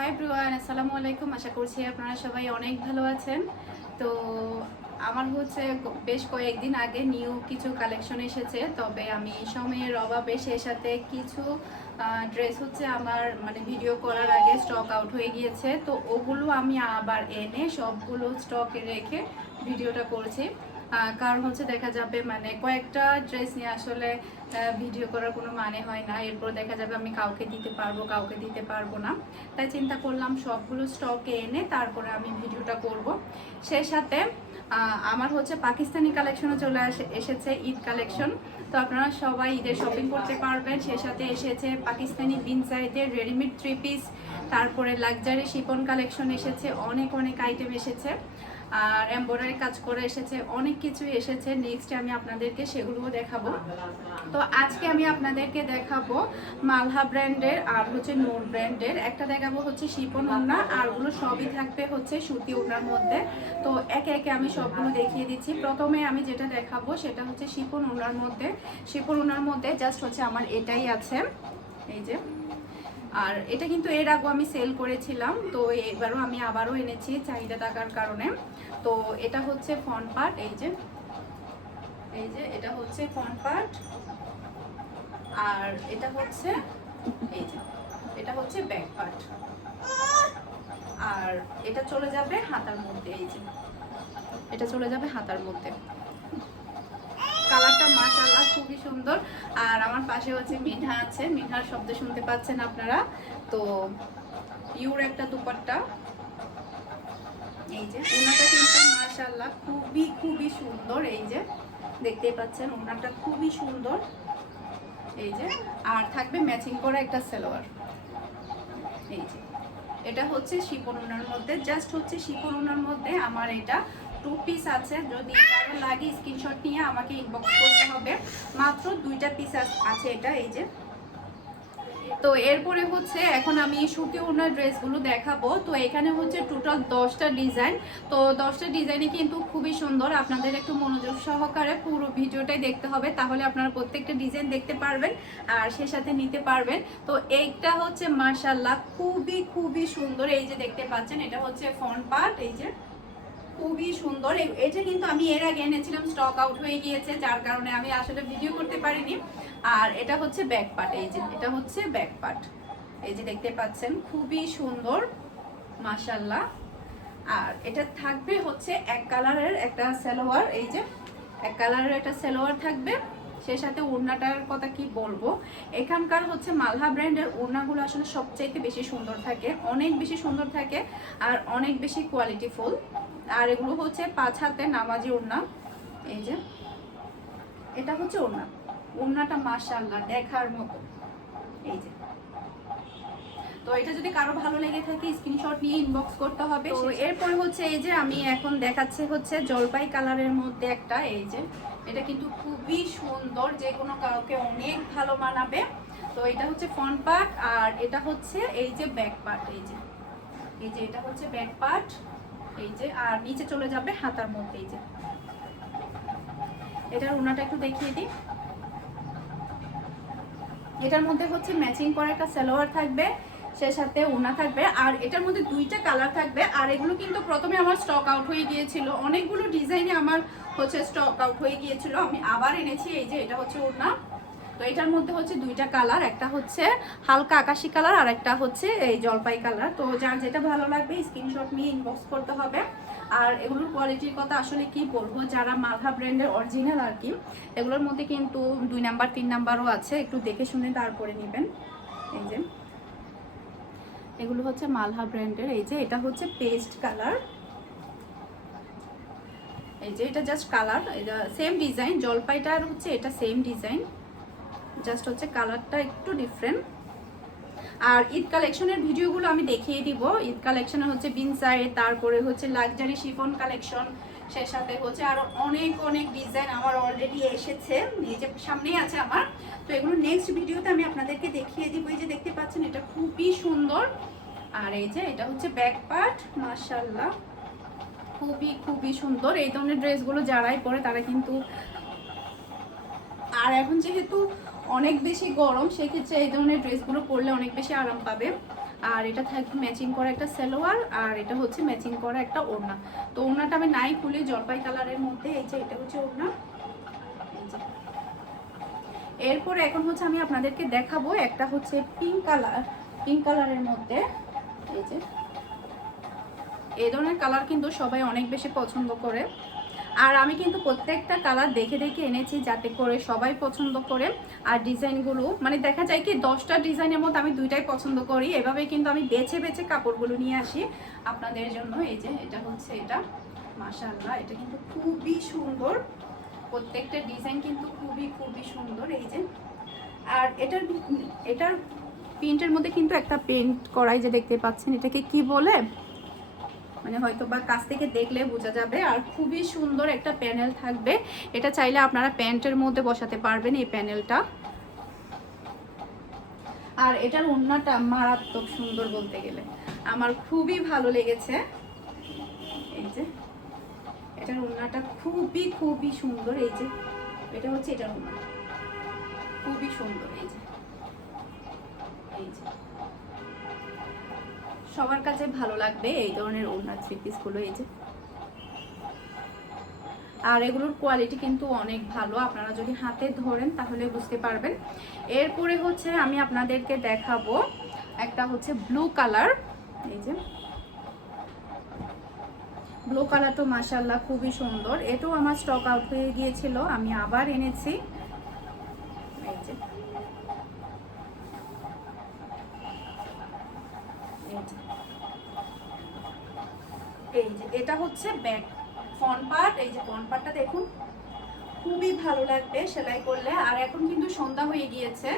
Hi everyone, আসসালামু আলাইকুম। আশা করছি আপনারা সবাই অনেক ভালো আছেন। তো আমার হচ্ছে বেশ কয়েকদিন আগে নিউ কিছু কালেকশন এসেছে, তবে আমি সময়ের অভাবে সেই সাথে কিছু ড্রেস হচ্ছে আমার মানে ভিডিও করার আগে স্টক আউট হয়ে গিয়েছে। তো ওগুলো আমি আবার এনে সবগুলো স্টকে রেখে ভিডিওটা করছি। কারণ হচ্ছে দেখা যাবে মানে কয়েকটা ড্রেস নিয়ে আসলে ভিডিও করার কোনো মানে হয় না। এরপর দেখা যাবে আমি কাউকে দিতে পারবো, কাউকে দিতে পারবো না। তাই চিন্তা করলাম সবগুলো স্টকে এনে তারপরে আমি ভিডিওটা করব। সেই সাথে আমার হচ্ছে পাকিস্তানি কালেকশনও চলে এসেছে, ঈদ কালেকশন। তো আপনারা সবাই ঈদের শপিং করতে পারবেন। সেই সাথে এসেছে পাকিস্তানি বিন সাইজের রেডিমেড থ্রি পিস, তারপরে লাক্সারি শিপন কালেকশন এসেছে, অনেক অনেক আইটেম এসেছে, আর এমব্রয়ডারি কাজ করে এসেছে, অনেক কিছু এসেছে। নেক্সট আমি আপনাদেরকে সেগুলোও দেখাবো। তো আজকে আমি আপনাদেরকে দেখাবো মালহা ব্র্যান্ডের আর হচ্ছে নূর ব্র্যান্ডের। একটা দেখাবো হচ্ছে শিপন ওড়না, আর ওগুলো সবই থাকবে হচ্ছে সুতি ওড়নার মধ্যে। তো একে একে আমি সবগুলো দেখিয়ে দিচ্ছি। প্রথমে আমি যেটা দেখাবো সেটা হচ্ছে শিপন ওড়নার মধ্যে। শিপন ওড়নার মধ্যে জাস্ট হচ্ছে আমার এটাই আছে, এই যে। আর এটা কিন্তু এর আগে আমি সেল করেছিলাম, তো এবারও আমি আবারও এনেছি চাহিদা থাকার কারণে। তো এটা হচ্ছে ফ্রন্ট পার্ট, এই যে, এই যে এটা হচ্ছে ফ্রন্ট পার্ট, আর এটা হচ্ছে এই যে, এটা হচ্ছে ব্যাক পার্ট, আর এটা চলে যাবে হাতার মধ্যে, এই যে এটা চলে যাবে হাতার মধ্যে। কালারটা মাশাআল্লাহ খুবই সুন্দর। আর আমার পাশে হচ্ছে মিঠা আছে, মিঠার শব্দ শুনতে পাচ্ছেন আপনারা। তো পিওর একটা দুপাট্টা, এই যে ওনাটা কিন্তু মাশাআল্লাহ খুবই খুবই সুন্দর। এই যে দেখতেই পাচ্ছেন ওনাটা খুবই সুন্দর, এই যে। আর থাকবে ম্যাচিং করা একটা সালোয়ার, এই যে। এটা হচ্ছে শিপন ওনার মধ্যে, জাস্ট হচ্ছে শিপন ওনার মধ্যে আমার এটা 2 পিস আছে। যদি কারো লাগে স্ক্রিনশট নিয়ে আমাকে ইনবক্স করতে হবে। মাত্র 2টা পিস আছে এটা, এই যে। তো এরপরে হচ্ছে এখন আমি সুতি ওড়নার ড্রেসগুলো দেখাবো। তো এখানে হচ্ছে টোটাল 10টা ডিজাইন। তো 10টা ডিজাইনই কিন্তু খুবই সুন্দর। আপনাদের একটু মনোযোগ সহকারে পুরো ভিডিওটাই দেখতে হবে, তাহলে আপনারা প্রত্যেকটা ডিজাইন দেখতে পারবেন আর সে সাথে নিতে পারবেন। তো এইটা হচ্ছে মাশাআল্লাহ খুবই খুবই সুন্দর। এই যে দেখতে পাচ্ছেন এটা হচ্ছে ফ্রন্ট পার্ট, এই যে খুবই সুন্দর। এটা কিন্তু আমি এর আগে এনেছিলাম, স্টক আউট হয়ে গিয়েছে, যার কারণে আমি আসলে ভিডিও করতে পারিনি। আর এটা হচ্ছে ব্যাক পার্ট, এই যে এটা হচ্ছে ব্যাক পার্ট, এই যে দেখতে পাচ্ছেন খুবই সুন্দর মাশাআল্লাহ। আর এটা থাকবে হচ্ছে এক কালারের একটা সালোয়ার, এই যে এক কালারের একটা সালোয়ার থাকবে। সে সাথে ওড়নাটার কথা কি বলবো, এখানকার হচ্ছে মালহা ব্র্যান্ডের ওড়নাগুলো আসলে সবচাইতে বেশি সুন্দর থাকে, অনেক বেশি সুন্দর থাকে, আর অনেক বেশি কোয়ালিটিফুল। আর এগুলো হচ্ছে 5 হাতে নামাজি ওড়না, এই যে এটা হচ্ছে ওড়না। ওড়নাটা মাশাআল্লাহ দেখার মতো, এই যে। তো এটা যদি কারো ভালো লেগে থাকে স্ক্রিনশট নিয়ে ইনবক্স করতে হবে। তো এরপর হচ্ছে এই যে আমি এখন দেখাচ্ছি হচ্ছে জলপাই কালারের মধ্যে একটা, এই যে এটা কিন্তু খুবই সুন্দর, যে কোনো কাউকে অনেক ভালো মানাবে। তো এটা হচ্ছে ফ্রন্ট পার্ট, আর এটা হচ্ছে এই যে ব্যাক পার্ট, এই যে, এই যে এটা হচ্ছে ব্যাক পার্ট, এই যে। আর নিচে চলে যাবে হাতার মধ্যে, এই যে। এটার ওড়নাটা একটু দেখিয়ে দিই। এটার মধ্যে হচ্ছে ম্যাচিং করা একটা সালোয়ার থাকবে, সে সাথে ওড়না থাকবে, আর এটার মধ্যে 2টা কালার থাকবে। আর এগুলো কিন্তু প্রথমে আমার স্টক আউট হয়ে গিয়েছিল, অনেকগুলো ডিজাইনে আমার হচ্ছে স্টক আউট হয়ে গিয়েছিল, আমি আবার এনেছি। এই যে এটা হচ্ছে ওড়না। তো এটার মধ্যে হচ্ছে 2টা কালার, একটা হচ্ছে হালকা আকাশি কালার আর একটা হচ্ছে এই জলপাই কালার। তো যার যেটা ভালো লাগবে স্ক্রিনশট নিয়ে ইনবক্স করতে হবে। আর এগুলোর কোয়ালিটির কথা আসলে কি বলবো, যারা মালহা ব্র্যান্ডের অরিজিনাল আর কি, এগুলোর মধ্যে কিন্তু 2 নাম্বার 3 নাম্বারও আছে, একটু দেখে শুনে তারপরে নেবেন। এই যে এগুলো হচ্ছে মালহা ব্র্যান্ডের, এই যে এটা হচ্ছে পেস্ট কালার, এই যে এটা জাস্ট কালার, এটা সেম ডিজাইন, জলপাইটার হচ্ছে এটা সেম ডিজাইন, জাস্ট হচ্ছে কালারটা একটু ডিফারেন্ট। আর ঈদ কালেকশনের ভিডিওগুলো আমি দেখিয়ে দিব। ঈদ কালেকশনে হচ্ছে বিনসাই, তারপরে হচ্ছে লাক্সারি শিফন কালেকশন, সে সাথে হচ্ছে আরো অনেক অনেক ডিজাইন আমার অলরেডি এসেছে, এই যে সামনেই আছে আমার। তো এগুলো নেক্সট ভিডিওতে আমি আপনাদেরকে দেখিয়ে দিব। এই যে দেখতে পাচ্ছেন এটা খুবই সুন্দর। আর এই যে এটা হচ্ছে ব্যাক পার্ট, মাশাআল্লাহ খুবই খুবই সুন্দর। এই ধরনের ড্রেসগুলো যারাই পরে তারা কিন্তু, আর এখন যেহেতু অনেক বেশি গরম, সেক্ষেত্রে এই ধরনের ড্রেসগুলো পরলে অনেক বেশি আরাম পাবে। আর এটা থাকবে ম্যাচিং করা একটা সালোয়ার, আর এটা হচ্ছে ম্যাচিং করা একটা ওড়না। তো ওড়নাটা আমি নাই খুলে জলপাই কালারের মধ্যে, এই যে এটা হচ্ছে ওড়না। এরপরে এখন হচ্ছে আমি আপনাদেরকে দেখাবো একটা হচ্ছে পিঙ্ক কালারের মধ্যে। এই যে এই ধরনের কালার কিন্তু সবাই অনেক বেশি পছন্দ করে, আর আমি কিন্তু প্রত্যেকটা কালার দেখে দেখে এনেছি যাতে করে সবাই পছন্দ করে। আর ডিজাইনগুলো মানে দেখা যায় কি 10টা ডিজাইনের মধ্যে আমি 2টাই পছন্দ করি, এভাবে কিন্তু আমি বেছে বেছে কাপড়গুলো নিয়ে আসি আপনাদের জন্য। এই যে এটা হচ্ছে এটা, মাশাআল্লাহ এটা কিন্তু খুবই সুন্দর, প্রত্যেকটা ডিজাইন কিন্তু খুবই খুবই সুন্দর। এই যে আর এটার প্রিন্টের মধ্যে কিন্তু একটা পেন্ট করাই যে দেখতে পাচ্ছেন, এটাকে কি বলে মানে হয়তো বা কাছ থেকে দেখলে বোঝা যাবে। আর খুবই সুন্দর একটা প্যানেল থাকবে, এটা চাইলে আপনারা প্যান্টের মধ্যে বসাতে পারবেন এই প্যানেলটা। আর এটার ওড়নাটা মারাত্মক সুন্দর বলতে গেলে, আমার খুবই ভালো লেগেছে। এই যে এটার ওড়নাটা খুবই খুবই সুন্দর। এই যে এটা হচ্ছে এটার ওড়না, খুবই সুন্দর। এই যে সবার কাছে ভালো লাগবে এই ধরনের ওড়না থ্রি পিসগুলো। এই যে আর এগুলোর কোয়ালিটি কিন্তু অনেক ভালো, আপনারা যদি হাতে ধরেন তাহলে বুঝতে পারবেন। এরপরে হচ্ছে আমি আপনাদেরকে দেখাবো একটা হচ্ছে ব্লু কালার। এই যে ব্লু কালারটা মাশাআল্লাহ খুবই সুন্দর, এটাও আমার স্টক আউট হয়ে গিয়েছিল, আমি আবার এনেছি। এই যে এটা হচ্ছে ব্যাক ফ্রন্ট পার্ট। এই যে ফ্রন্ট পার্টটা দেখুন, খুবই ভালো লাগবে সেলাই করলে। আর এখন কিন্তু সন্ধ্যা হয়ে গিয়েছে,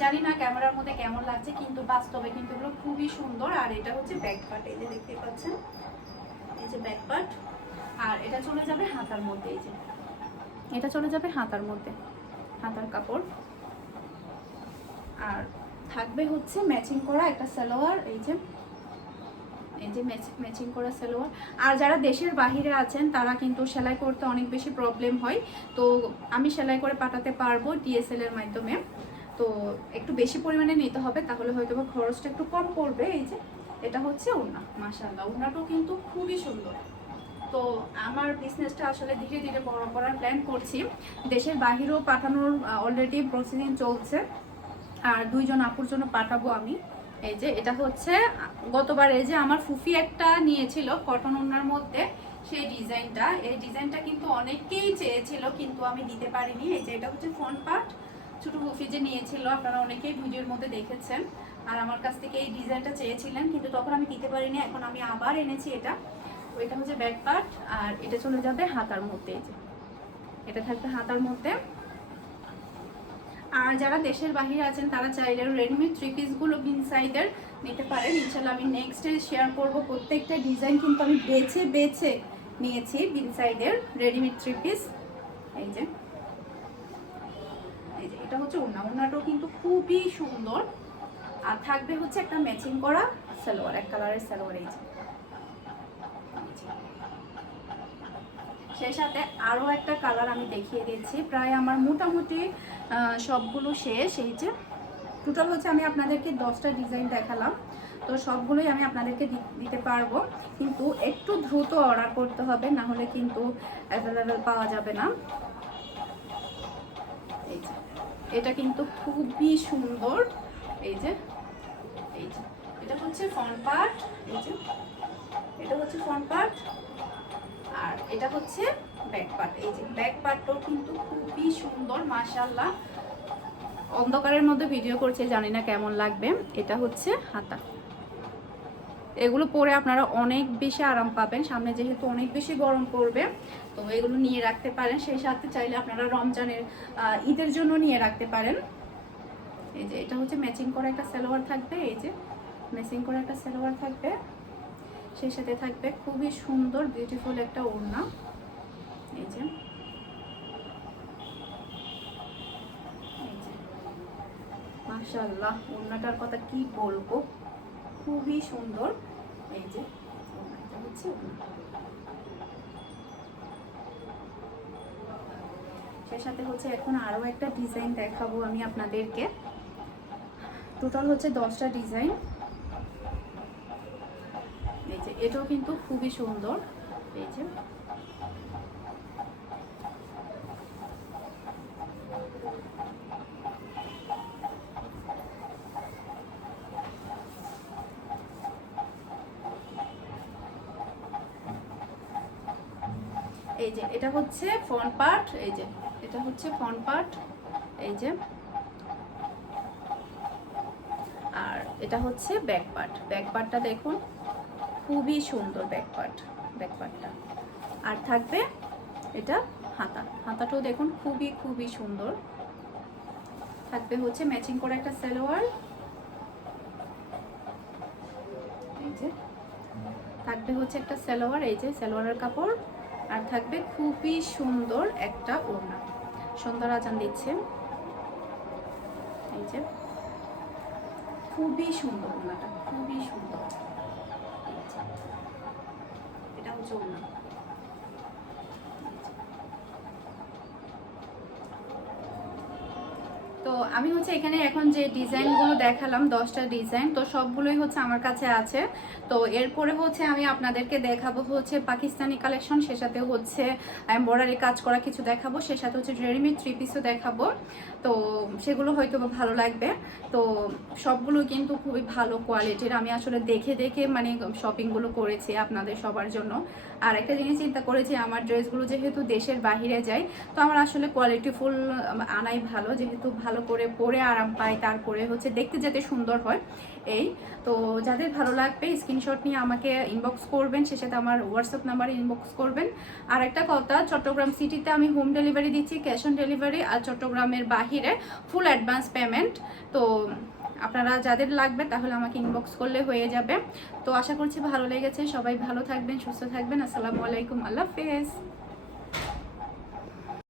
জানি না ক্যামেরার মধ্যে কেমন লাগছে, কিন্তু বাস্তবে কিন্তু এগুলো খুবই সুন্দর। আর এটা হচ্ছে ব্যাক পার্ট, এই যে দেখতে পাচ্ছেন, এই যে ব্যাক পার্ট। আর এটা চলে যাবে হাতার মধ্যে, এই যে এটা চলে যাবে হাতার মধ্যে, হাতার কাপড়। আর থাকবে হচ্ছে ম্যাচিং করা একটা সালোয়ার। এই যে ম্যাচিং করা সালোয়ার। আর যারা দেশের বাহিরে আছেন তারা কিন্তু সেলাই করতে অনেক বেশি প্রবলেম হয়, তো আমি সেলাই করে পাঠাতে পারবো DSL এর মাধ্যমে। তো একটু বেশি পরিমাণে নিতে হবে, তাহলে হয়তো বা খরচটা একটু কম পড়বে। এই যে এটা হচ্ছে ওড়না, মাশাআল্লাহ ওড়নাটাও কিন্তু খুবই সুন্দর। তো আমার বিজনেসটা আসলে ধীরে ধীরে বড় করার প্ল্যান করছি, দেশের বাহিরেও পাঠানোর অলরেডি প্রসেসিং চলছে, আর 2জন আপুর জন্য পাঠাবো আমি। এই যে এটা হচ্ছে গতবার এই যে আমার ফুফি একটা নিয়েছিল কটন ওড়নার মধ্যে, সেই ডিজাইনটা, এই ডিজাইনটা কিন্তু অনেকেই চেয়েছিল কিন্তু আমি দিতে পারিনি। এই যে এটা হচ্ছে ফ্রন্ট পার্ট, ছোট ফুফি যে নিয়েছিল আপনারা অনেকেই ভিডিওর মধ্যে দেখেছেন, আর আমার কাছ থেকে এই ডিজাইনটা চেয়েছিলেন কিন্তু তখন আমি দিতে পারিনি, এখন আমি আবার এনেছি এটা। এটা হচ্ছে ব্যাক পার্ট, আর এটা চলে যাবে হাতার মধ্যে। এই যে এটা থাকবে হাতার মধ্যে। আর যারা দেশের বাইরে আছেন তারা চাইলে রেডিমেড থ্রি পিসগুলো বিন সাইজের নিতে পারেন, ইনশাআল্লাহ আমি নেক্সটে শেয়ার করব। প্রত্যেকটা ডিজাইন কিন্তু আমি বেছে বেছে নিয়েছি বিন সাইজের রেডিমেড থ্রি পিস। এই যে এটা হচ্ছে ওড়নাটাও কিন্তু খুবই সুন্দর, আর থাকবে হচ্ছে একটা ম্যাচিং করা সালোয়ার, এক কালারের সালোয়ার। এই যে সেই সাথে আরও একটা কালার আমি দেখিয়ে দিচ্ছি, প্রায় আমার মোটামুটি সবগুলো শেষ। এই যে টোটাল হচ্ছে আমি আপনাদেরকে 10টা ডিজাইন দেখালাম, তো সবগুলোই আমি আপনাদেরকে দিতে পারবো, কিন্তু একটু দ্রুত অর্ডার করতে হবে, না হলে কিন্তু অ্যাভেলেবেল পাওয়া যাবে না। এই যে এটা কিন্তু খুবই সুন্দর। এই যে এটা হচ্ছে ফ্রন্ট পার্ট। এই যে এটা হচ্ছে ফ্রন্ট পার্ট, আর এটা হচ্ছে ব্যাক পার্ট। এই যে ব্যাক পার্টটাও কিন্তু খুবই সুন্দর, মাশাআল্লাহ। অন্ধকারের মধ্যে ভিডিও করছে, জানি না কেমন লাগবে। এটা হচ্ছে হাতা, এগুলো পরে আপনারা অনেক বেশি আরাম পাবেন, সামনে যেহেতু অনেক বেশি গরম পড়বে, তো এগুলো নিয়ে রাখতে পারেন। সেই সাথে চাইলে আপনারা রমজানের ঈদের জন্য নিয়ে রাখতে পারেন। এই যে এটা হচ্ছে ম্যাচিং করা একটা সালোয়ার থাকবে, এই যে ম্যাচিং করা একটা সালোয়ার থাকবে, সেই সাথে থাকবে খুবই সুন্দর বিউটিফুল একটা ওড়না। এই যে মাশাআল্লাহ ওড়নাটার কথা কি বলবো, খুবই সুন্দর। এই যে ওড়নাটা হচ্ছে সেই সাথে হচ্ছে এখন আরও একটা ডিজাইন দেখাবো আমি আপনাদেরকে। টোটাল হচ্ছে 10টা ডিজাইন। এটাও কিন্তু খুবই সুন্দর। এই যে এই যে এটা হচ্ছে ফ্রন্ট পার্ট, এই যে এটা হচ্ছে ফ্রন্ট পার্ট, এই যে, আর এটা হচ্ছে ব্যাক পার্ট। ব্যাক পার্টটা দেখুন খুবই সুন্দর ব্যাক পার্টটা। আর থাকবে এটা হাতাটাও দেখুন খুবই সুন্দর। থাকবে হচ্ছে ম্যাচিং করে একটা সালোয়ার, এই যে থাকবে হচ্ছে একটা সালোয়ার, এই যে সালোয়ারের কাপড়, আর থাকবে খুবই সুন্দর একটা ওড়না। সুন্দর আজান দিচ্ছে, এই যে খুবই সুন্দর ওড়নাটা, খুবই সুন্দর। এটা হচ্ছে ওড়না। তো আমি হচ্ছে এখানে এখন যে ডিজাইনগুলো দেখালাম 10টা ডিজাইন, তো সবগুলোই হচ্ছে আমার কাছে আছে। তো এরপরে হচ্ছে আমি আপনাদেরকে দেখাবো হচ্ছে পাকিস্তানি কালেকশন, সে সাথে হচ্ছে এমব্রয়ডারি কাজ করা কিছু দেখাবো, সে সাথে হচ্ছে রেডিমেড 3 পিসও দেখাবো। তো সেগুলো হয়তো ভালো লাগবে। তো সবগুলো কিন্তু খুবই ভালো কোয়ালিটির। আমি আসলে দেখে দেখে মানে শপিংগুলো করেছি আপনাদের সবার জন্য। আর একটা জিনিস চিন্তা করেছি, আমার ড্রেসগুলো যেহেতু দেশের বাহিরে যায়, তো আমার আসলে কোয়ালিটিফুল আনাই ভালো, যেহেতু ভালো করে পরে আরাম পাই, তারপরে হচ্ছে দেখতে যাতে সুন্দর হয়। এই তো যাদের ভালো লাগবে স্ক্রিনশট নিয়ে আমাকে ইনবক্স করবেন, সে সাথে আমার হোয়াটসঅ্যাপ নাম্বারে ইনবক্স করবেন। আর একটা কথা, চট্টগ্রাম সিটিতে আমি হোম ডেলিভারি দিচ্ছি, ক্যাশ অন ডেলিভারি, আর চট্টগ্রামের বাহিরে ফুল অ্যাডভান্স পেমেন্ট। তো আপনারা যাদের লাগবে তাহলে আমাকে ইনবক্স করলে হয়ে যাবে। তো আশা করছি ভালো লেগেছে। সবাই ভালো থাকবেন, সুস্থ থাকবেন। আসসালামু আলাইকুম, আল্লাহ হাফেজ।